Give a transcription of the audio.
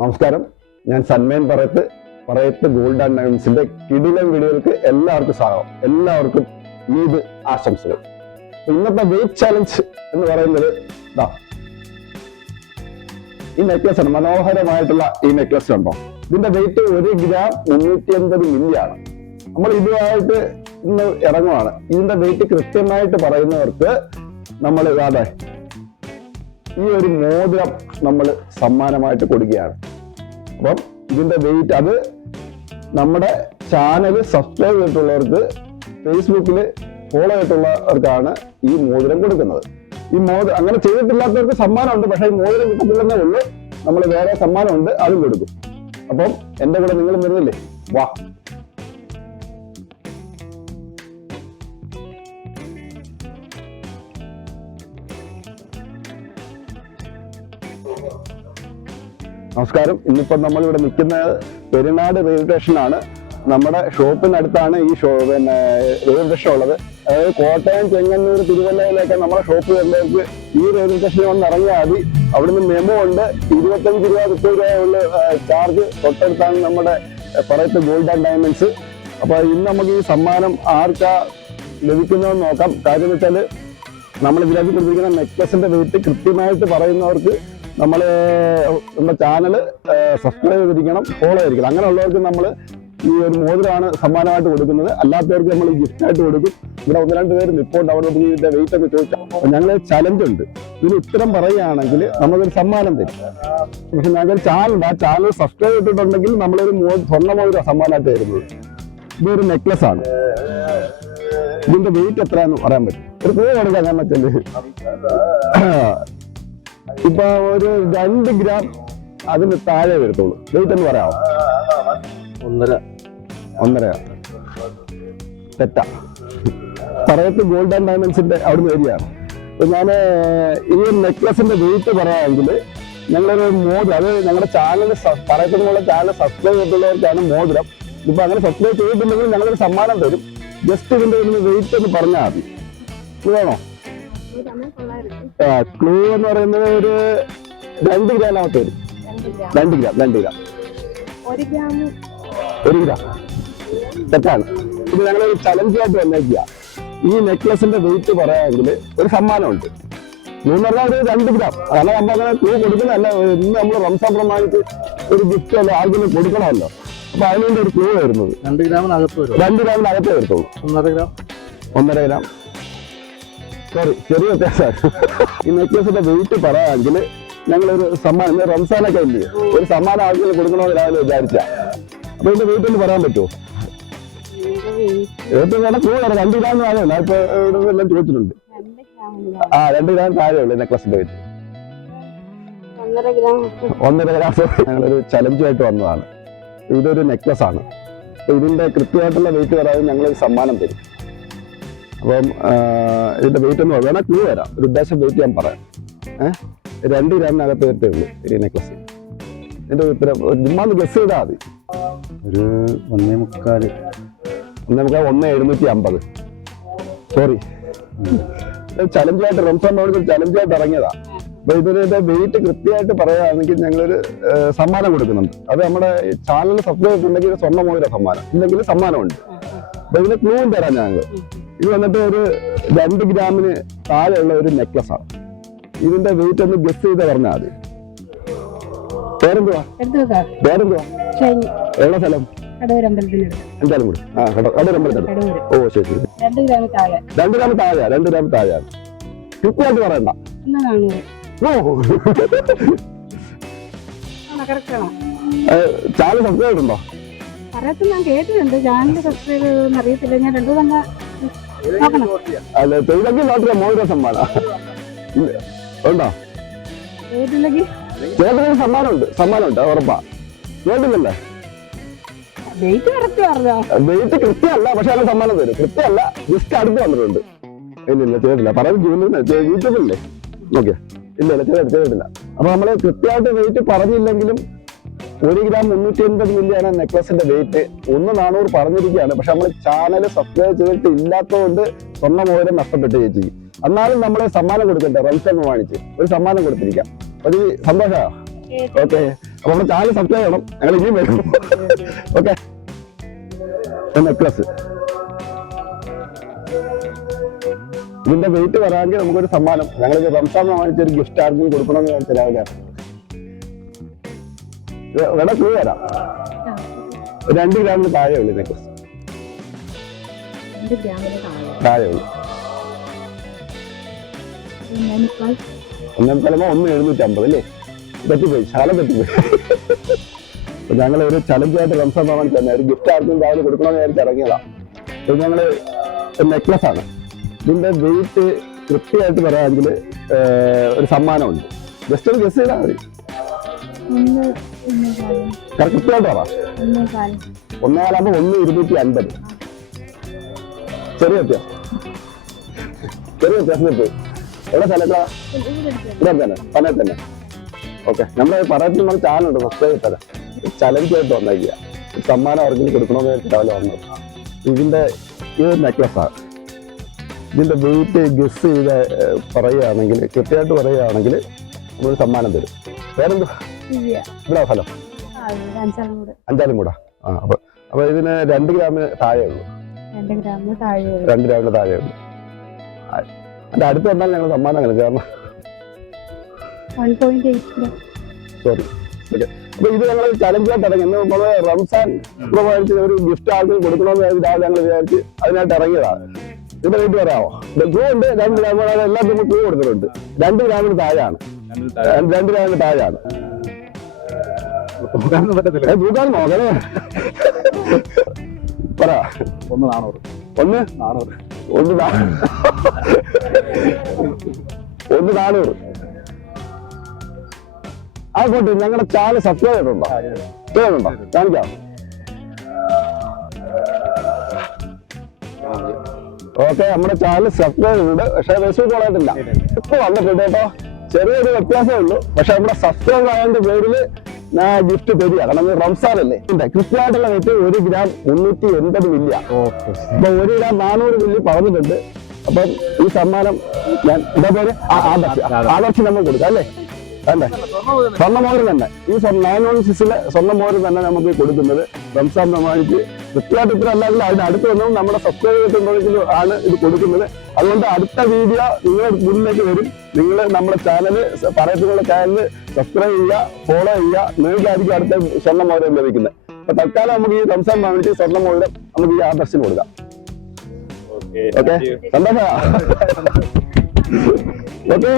നമസ്കാരം, ഞാൻ സന്മയൻ പറയത്ത് gold and ഡയമണ്ട്സിന്റെ കിടിലൻ വീഡിയോകൾക്ക് എല്ലാവർക്കും സ്വാഗതം. എല്ലാവർക്കും ഈദ് ആശംസകൾ. ഇന്നത്തെ വെയിറ്റ് ചാലഞ്ച് എന്ന് പറയുന്നത് ഈ നെക്ലസ് ആണ്. മനോഹരമായിട്ടുള്ള ഈ നെക്ലസ് ഉണ്ടോ? ഇതിന്റെ വെയിറ്റ് 1 ഗ്രാം 380 മില്ലി ആണ്. നമ്മൾ ഇതുമായിട്ട് ഇന്ന് ഇറങ്ങുവാണ്. ഇതിന്റെ വെയിറ്റ് കൃത്യമായിട്ട് പറയുന്നവർക്ക് നമ്മൾ ഈ ഒരു മോതിരം നമ്മൾ സമ്മാനമായിട്ട് കൊടുക്കുകയാണ്. അപ്പം ഇതിന്റെ വെയിറ്റ് അത് നമ്മുടെ ചാനൽ സബ്സ്ക്രൈബ് ചെയ്തിട്ടുള്ളവർക്ക്, ഫേസ്ബുക്കിൽ ഫോളോ ചെയ്തിട്ടുള്ളവർക്കാണ് ഈ മോതിരം കൊടുക്കുന്നത്. ഈ മോതിരം അങ്ങനെ ചെയ്തിട്ടില്ലാത്തവർക്ക് സമ്മാനമുണ്ട്, പക്ഷെ ഈ മോതിരം കിട്ടത്തില്ലെന്നേ ഉള്ളൂ. നമ്മൾ വേറെ സമ്മാനമുണ്ട്, അതും കൊടുക്കും. അപ്പം എന്റെ കൂടെ നിങ്ങൾ വരുന്നില്ലേ? വാ. നമസ്കാരം. ഇന്നിപ്പം നമ്മളിവിടെ നിൽക്കുന്നത് പെരുനാട് റെയിൽവേ സ്റ്റേഷനാണ്. നമ്മുടെ ഷോപ്പിനടുത്താണ് ഈ റെയിൽവേ സ്റ്റേഷൻ ഉള്ളത്. അതായത് കോട്ടയം, ചെങ്ങന്നൂർ, തിരുവല്ലയിലൊക്കെ നമ്മുടെ ഷോപ്പ് വരുന്നവർക്ക് ഈ റെയിൽവേ സ്റ്റേഷനിൽ വന്ന് ഇറങ്ങിയാൽ മതി. അവിടുന്ന് മെമോ ഉണ്ട്. 25 രൂപ 30 രൂപ ഉള്ള ചാർജ്. തൊട്ടടുത്താണ് നമ്മുടെ പറയത്ത് ഗോൾഡ് ആൻഡ് ഡയമണ്ട്സ്. അപ്പൊ ഇന്ന് നമുക്ക് ഈ സമ്മാനം ആർക്കാ ലഭിക്കുന്നതെന്ന് നോക്കാം. കാര്യം എന്ന് വെച്ചാൽ നമ്മൾ ഇതിലേക്ക് കൊടുത്തിരിക്കുന്ന നെക്ലസിന്റെ വെയിറ്റ് കൃത്യമായിട്ട് പറയുന്നവർക്ക് നമ്മുടെ ചാനൽ സബ്സ്ക്രൈബ് ചെയ്തിരിക്കണം, ഫോളോ ചെയ്തിരിക്കണം. അങ്ങനെയുള്ളവർക്ക് നമ്മൾ ഈ ഒരു മോതിരമാണ് സമ്മാനമായിട്ട് കൊടുക്കുന്നത്. അല്ലാത്തവർക്ക് നമ്മൾ ഗിഫ്റ്റായിട്ട് കൊടുക്കും. ഇവിടെ 1-2 പേര് നിൽപ്പുണ്ട്. അവിടെ ഇതിന്റെ വെയിറ്റ് ഒക്കെ ചോദിച്ചാൽ ഞങ്ങൾ ചലഞ്ച് ഉണ്ട്. ഇതിന് ഉത്തരം പറയുകയാണെങ്കിൽ നമുക്കൊരു സമ്മാനം തരും. പക്ഷെ ഞങ്ങൾക്ക് ചാനലുണ്ട്. ആ ചാനൽ സബ്സ്ക്രൈബ് ചെയ്തിട്ടുണ്ടെങ്കിൽ നമ്മളൊരു സ്വർണ്ണ മോതിരം സമ്മാനമായിട്ട് തരുന്നത്. ഇതൊരു നെക്ലസ് ആണ്. ഇതിന്റെ വെയിറ്റ് എത്രയാണെന്ന് പറയാൻ പറ്റും. ഒരു ക്ലൂ കൊടുക്കാൻ ഞാൻ പറ്റല്ലേ? ഇപ്പൊ ഒരു 2 ഗ്രാം അതിന് താഴെ വരത്തുള്ളൂ. വെയിറ്റ് എന്ന് പറയാമോ? 1.5 തെറ്റാ. പറയത്ത് ഗോൾഡ് ആൻഡ് ഡയമണ്ട്സിന്റെ അവിടുന്ന് വരികയാണ്. അപ്പൊ ഞാൻ ഈ നെക്ലസിന്റെ വെയിറ്റ് പറയാമെങ്കിൽ ഞങ്ങളൊരു മോതിരം, അത് ഞങ്ങളുടെ ചാനൽ പറയത്തുള്ള ചാനൽ സബ്സ്ക്രൈബ് ചെയ്തിട്ടുള്ളവർക്കാണ് മോതിരം. ഇപ്പൊ അങ്ങനെ സബ്സ്ക്രൈബ് ചെയ്തിട്ടുണ്ടെങ്കിൽ ഞങ്ങളൊരു സമ്മാനം തരും. ജസ്റ്റ് ഇതിന്റെ വെയിറ്റ് ഒന്ന് പറഞ്ഞാൽ മതി. വേണോ? ക്ലൂ എന്ന് പറയുന്നത് ഒരു 2 ഗ്രാമിനകത്ത് വരും. 2 ഗ്രാം 1 ഗ്രാം തെറ്റാണ്. ഇത് ഞങ്ങളൊരു ചലഞ്ചായിട്ട് വന്നേക്കുക. ഈ നെക്ലസിന്റെ വെയിറ്റ് പറയാമെങ്കിൽ ഒരു സമ്മാനമുണ്ട്. ക്ലൂ എന്ന് പറഞ്ഞാൽ ഒരു 2 ഗ്രാം. കാരണം നമ്മൾ അങ്ങനെ ക്ലൂ കൊടുക്കുന്നതല്ല. ഇന്ന് നമ്മൾ റംസാൻ പ്രമാണിച്ച് ഒരു ഗിഫ്റ്റ് അല്ല ആർക്കും കൊടുക്കണമല്ലോ. അപ്പൊ അതിനുവേണ്ടി ഒരു ക്ലൂ വരുന്നത് 2 ഗ്രാമിനകത്ത് വരും. 2 ഗ്രാമിനകത്തേ വരത്തുള്ളൂ. 1.5 ഗ്രാം സോറി, ചെറിയ വ്യത്യാസമാണ്. ഈ നെക്ലസിന്റെ വെയിറ്റ് പറയാമെങ്കിൽ ഞങ്ങളൊരു സമ്മാനം, റംസാനൊക്കെ ഇല്ലേ, ഒരു സമ്മാനം ആർക്കെങ്കിലും കൊടുക്കണമെന്ന് രാവിലെ വിചാരിച്ച. അപ്പൊ ഇതിന്റെ വെയിറ്റ് ഒന്ന് പറയാൻ പറ്റുമോ? ഏറ്റവും നല്ല ക്ലൂ ആണ്. 2 ഗ്രാം താഴെ. ഞാൻ ഇപ്പൊ എല്ലാം ചോദിച്ചിട്ടുണ്ട്. 2 ഗ്രാം താഴെയുള്ളൂ നെക്ലസിന്റെ വെയിറ്റ്. 1.5 ഗ്രാം. ഞങ്ങളൊരു ചലഞ്ചുമായിട്ട് വന്നതാണ്. ഇതൊരു നെക്ലസ് ആണ്. അപ്പൊ ഇതിന്റെ കൃത്യമായിട്ടുള്ള വെയിറ്റ് പറയാതെ ഞങ്ങളൊരു സമ്മാനം തരും. അപ്പം ഇതിന്റെ വെയിറ്റ് ഒന്ന് വേണം. ക്ലൂ വരാം. ഒരു ഉദ്ദേശം വെയിറ്റ് ഞാൻ പറയാം. 2 ഗ്രാമിനകത്ത് വരത്തേ ഉള്ളൂ ഈ നെക്ലസ്. ഇതിന്റെ ഉത്തരം ചുമ്മാന്ന് ഗസ് ചെയ്താൽ മതി. ഒരു 1.25 1.750. സോറി, ചലഞ്ചായിട്ട് റംസാൻ ചലഞ്ചായിട്ട് ഇറങ്ങിയതാ. അപ്പൊ ഇതിന്റെ വെയിറ്റ് കൃത്യമായിട്ട് പറയുകയാണെങ്കിൽ ഞങ്ങളൊരു സമ്മാനം കൊടുക്കുന്നുണ്ട്. അത് നമ്മുടെ ചാനൽ സബ്സ്ക്രൈബ് ചെയ്തിട്ടുണ്ടെങ്കിൽ സ്വർണ്ണ മോതിര സമ്മാനം, ഇല്ലെങ്കിൽ സമ്മാനമുണ്ട്. അപ്പൊ ഇതിന് ക്ലൂവും തരാം ഞങ്ങൾ. ഇത് വന്നിട്ട് ഒരു 2 ഗ്രാമിന് താഴെയുള്ള ഒരു നെക്ലസ് ആണ്. ഇതിന്റെ വെയിറ്റ് ഒന്ന് ഗസ് ചെയ്ത് പറഞ്ഞാൽ മതി. പേരെന്തുവാ? എവിടെ സ്ഥലം? എന്തായാലും കൂടി കടൂരമ്പലത്തിനടുത്ത്. ഓ ശരി. 2 ഗ്രാം താഴെ. 2 ഗ്രാം താഴെയാണ്. കൃത്യമായിട്ട് പറയണ്ട. ചാനൽ സബ്സ്ക്രൈബ് ചെയ്തിട്ടുണ്ടോ? പറയത്ത് ഞാൻ കേട്ടിട്ടുണ്ട്. ചാനൽ സബ്സ്ക്രൈബ് ചെയ്തെന്ന് അറിയത്തില്ല. ഞാൻ 2 തവണ നോക്കണം. അല്ല, ചെയ്തെങ്കിൽ നോട്ടില്ല മോതിര സമ്മാനം ഉണ്ടോ? കേട്ടില്ലെങ്കിൽ ചേട്ടന് സമ്മാനമുണ്ട്. ഉറപ്പാ. കേട്ടില്ലല്ലേ? വെയിറ്റ് കറക്റ്റ് പറഞ്ഞോ? വെയിറ്റ് കൃത്യമല്ല, പക്ഷെ അതിന് സമ്മാനം തരും. കൃത്യമല്ല, ജസ്റ്റ് അടുത്ത് വന്നിട്ടുണ്ട്. ഇല്ല ചെയ്തിട്ടില്ല. പറയുന്നത് യൂട്യൂബിലല്ലേ? ഓക്കെ. ഇല്ല ചെയ്തിട്ടില്ല. അപ്പൊ നമ്മള് കൃത്യമായിട്ട് വെയിറ്റ് പറഞ്ഞില്ലെങ്കിലും 1 ഗ്രാം 380 മില്ലിയാണ് നെക്ലസിന്റെ വെയിറ്റ്. 1.400 പറഞ്ഞിരിക്കുകയാണ്. പക്ഷെ നമ്മൾ ചാനൽ സബ്സ്ക്രൈബ് ചെയ്തിട്ട് ഇല്ലാത്തതുകൊണ്ട് സ്വർണ്ണ മോതിരം നഷ്ടപ്പെട്ട് ചേച്ചി. എന്നാലും നമ്മളെ സമ്മാനം കൊടുക്കട്ടെ. റംസാൻ പ്രമാണിച്ച് ഒരു സമ്മാനം കൊടുത്തിരിക്കാം. ഒരു സന്തോഷമാണ്. ഓക്കെ. അപ്പൊ നമ്മുടെ ചാനൽ സബ്സ്ക്രൈബ് ചെയ്യണം, ഞങ്ങൾ ഇനിയും വരും. Okay, necklace. ഇതിന്റെ വെയിറ്റ് പറയാമെങ്കിൽ നമുക്കൊരു സമ്മാനം, ഞങ്ങൾക്ക് റംസാൻ വാങ്ങിച്ചൊരു ഗിഫ്റ്റ് ആർക്കും കൊടുക്കണമെന്ന് ഞാൻ രാവിലെ വേണം ക്ലൂ തരാം. 2 ഗ്രാമിന് താഴെ ഉള്ളു നെക്ലസ്, താഴെ ഉള്ളു. 1,750 അല്ലേ? തെറ്റിപ്പോയി, ശാലം തെറ്റിപ്പോയി. ഞങ്ങൾ ഒരു ചലഞ്ചായിട്ട് റംസാൻ വാങ്ങിച്ചു തന്നെ ഒരു ഗിഫ്റ്റ് ആർക്കും രാവിലെ കൊടുക്കണമെന്ന് വിചാരിച്ച് ഇറങ്ങിയതാ. ഇത് ഞങ്ങള് നെക്ലസ് ആണ്. ഇതിന്റെ വെയിറ്റ് കൃത്യമായിട്ട് പറയാമെങ്കിൽ ഒരു സമ്മാനമുണ്ട്. ജസ്റ്റ് ഒരു ഗസ് ചെയ്താൽ മതി. കൃത്യമായിട്ട് പറ. 1,450 1,250. ചെറിയ വ്യത്യാസം, ചെറിയ വ്യത്യാസം കിട്ടും. എവിടെ സ്ഥലത്താ? ഇവിടെ തന്നെ, പനയിൽ തന്നെ. ഓക്കെ, നമ്മുടെ പറയുന്നത് നമ്മുടെ ചാനലുണ്ട്, സബ്സ്ക്രൈബ് ചെയ്താൽ ചലഞ്ച് ആയിട്ട് വന്നേക്കുക. സമ്മാനം ആർക്കെങ്കിലും കൊടുക്കണമെന്ന് രാവിലെ വന്നത്. ഇതിന്റെ ഇത് നെക്ലസാണ്. ഇതിന്റെ വെയിറ്റ് ഗസ് ചെയ്ത് പറയുകയാണെങ്കിൽ, കൃത്യമായിട്ട് പറയുകയാണെങ്കിൽ നമ്മൾ സമ്മാനം തരും. വേറെന്തോ ഇവിടെ സ്ഥലം? അഞ്ചാലുംകൂടാ. അപ്പൊ ഇതിന് 2 ഗ്രാമിന് താഴെ ഉള്ളൂ. 2 ഗ്രാമിന് താഴെ ഉള്ളൂ. അതിന്റെ അടുത്ത് വന്നാൽ ഞങ്ങൾ സമ്മാനം നൽകുക. സോറി. ഓക്കെ, അപ്പൊ ഇത് ഞങ്ങൾ ചലഞ്ചായിട്ട് ഇറങ്ങി. നമ്മള് റംസാൻ പ്രമാണിച്ച് ഒരു ഗിഫ്റ്റ് ആർക്കും കൊടുക്കണമെന്ന് രാവിലെ ഞങ്ങൾ വിചാരിച്ച് അതിനായിട്ട് ഇറങ്ങിയതാണ്. ഇതിന്റെ വെയിറ്റ് പറയാമോ? ക്ലൂ ഉണ്ട്. 2 ഗ്രാം എല്ലാത്തിനും ക്ലൂ കൊടുത്തിട്ടുണ്ട്. 2 ഗ്രാമിന് താഴെയാണ്. 2 ഗ്രാമിന് താഴെയാണ്. തൂക്കാൻ നോക്കണേ. പറ. 1,400. 1,400. ആയിക്കോട്ടെ, ഞങ്ങളുടെ ചാനൽ സബ്സ്ക്രൈബ് ചെയ്തിട്ടുണ്ടോ? കാണിക്കാം. ഓക്കെ, നമ്മുടെ ചാനൽ സബ്സ്ക്രൈബ് ചെയ്തിട്ടുണ്ട്. പക്ഷെ ഫേസ്ബുക്ക് ആയിട്ടില്ല. ഇപ്പൊ വന്നിട്ടുണ്ട് കേട്ടോ. ചെറിയൊരു വ്യത്യാസമേ ഉള്ളൂ. പക്ഷെ നമ്മുടെ സബ്സ്ക്രൈബ് ആയതിന്റെ പേരിൽ ഞാൻ ഗിഫ്റ്റ് തരിക. കാരണം റംസാൻ അല്ലേ. കൃത്യമായിട്ടുള്ള വെയിറ്റ് 1 ഗ്രാം 380 മില്ലി. അപ്പൊ 1 ഗ്രാം 400 മില്ലി പറഞ്ഞിട്ടുണ്ട്. അപ്പം ഈ സമ്മാനം ഞാൻ എന്താ പേര് ആദർശ് നമ്മൾ കൊടുക്കാം അല്ലേ? അല്ലേ, സ്വർണ്ണമോതിരം തന്നെ. ഈ 916 സ്വർണ്ണമോതിരം തന്നെ നമുക്ക് കൊടുക്കുന്നത് റംസാൻ പ്രമാണിച്ച്. കൃത്യമായിട്ട് ഇത്ര അല്ലെങ്കിലും അതിന് അടുത്ത് വന്നും നമ്മുടെ സബ്സ്ക്രൈബ് ചെയ്തിട്ടുണ്ടെങ്കിലും ആണ് ഇത് കൊടുക്കുന്നത്. അതുകൊണ്ട് അടുത്ത വീഡിയോ നിങ്ങളുടെ മുന്നിലേക്ക് വരും. നിങ്ങൾ നമ്മുടെ ചാനൽ പറയത്തിലുള്ള ചാനൽ സബ്സ്ക്രൈബ് ചെയ്യുക, ഫോളോ ചെയ്യുക. നിങ്ങൾക്കായിരിക്കും അടുത്ത സ്വർണ്ണമോതിരം ലഭിക്കുന്നത്. അപ്പൊ തൽക്കാലം നമുക്ക് ഈ റംസാൻ പ്രമാണിച്ച് സ്വർണ്ണമോതിരം നമുക്ക് ഈ ആദർശിന് കൊടുക്കാം. ഓക്കെ, സന്തോഷ. ഓക്കെ.